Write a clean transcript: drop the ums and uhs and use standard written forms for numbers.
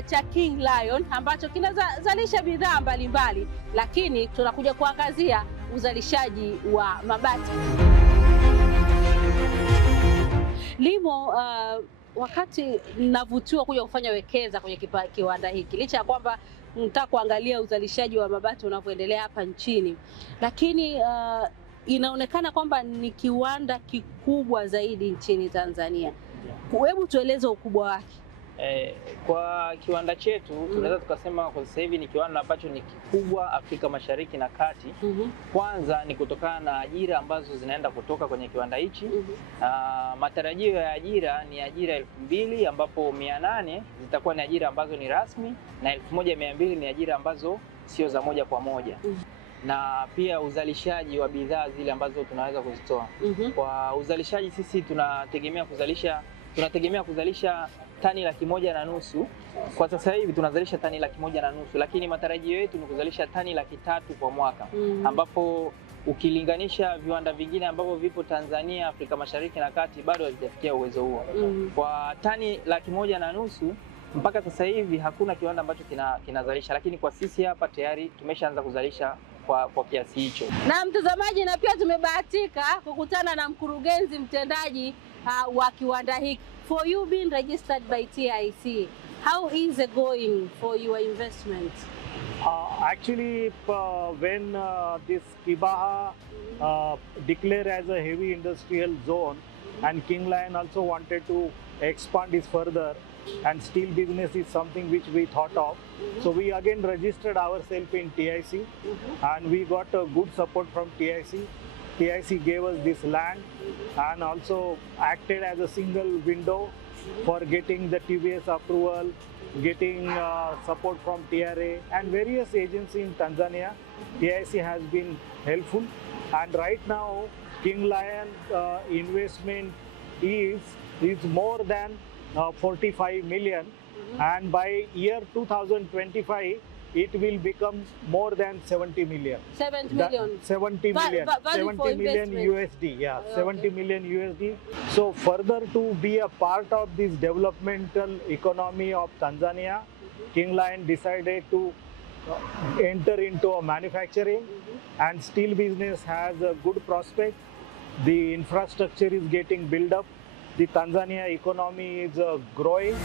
cha King Lion ambacho kinazalisha bidhaa mbalimbali, lakini tunakuja kuangazia uzalishaji wa mabati. Limo, wakati navutiwa kuja kufanya wekeza kwenye kiwanda hiki, licha ya kwamba nataka kuangalia uzalishaji wa mabati unavyoendelea hapa nchini, lakini inaonekana kwamba ni kiwanda kikubwa zaidi nchini Tanzania. Hebu tueleze ukubwa wake. Kwa kiwanda chetu tunaweza tukasema kwa sasa hivi ni kiwanda ambacho ni kikubwa Afrika Mashariki na Kati. Kwanza ni kutokana na ajira ambazo zinaenda kutoka kwenye kiwanda hichi. Matarajio ya ajira ni ajira 2000, ambapo 800 zitakuwa ni ajira ambazo ni rasmi na 1200 ni ajira ambazo sio za moja kwa moja. Na pia uzalishaji wa bidhaa zile ambazo tunaweza kuzitoa. Kwa uzalishaji sisi tunategemea kuzalisha tani 1,500,000. Kwa sasa hivi tunazalisha tani 1,500,000, lakini matarajio yetu ni kuzalisha tani 300,000 kwa mwaka. Ambapo ukilinganisha viwanda vingine ambavyo vipo Tanzania, Afrika Mashariki na Kati, bado havijafikia uwezo huo. Kwa tani 1,500,000 mpaka sasa hivi hakuna kiwanda ambacho kinazalisha, lakini kwa sisi hapa tayari tumeshaanza kuzalisha kwa kiasi hicho. Na mtazamaji, na pia tumebahatika kukutana na mkurugenzi mtendaji wa kiwanda hiki. For you being registered by TIC, how is it going for your investment? Actually, when this Kibaha declared as a heavy industrial zone, and King Lion also wanted to expand this further, and steel business is something which we thought of. So we again registered ourselves in TIC, and we got a good support from TIC. TIC gave us this land and also acted as a single window for getting the TBS approval, getting support from TRA and various agencies in Tanzania. TIC has been helpful, and right now King Lion investment is more than 45 million, and by year 2025 it will become more than 70 million. 70 million. 70 million. 70 million USD. Yeah, okay. 70 million USD. So further to be a part of this developmental economy of Tanzania, King Lion decided to enter into a manufacturing, and steel business has a good prospect. The infrastructure is getting built up. The Tanzania economy is growing.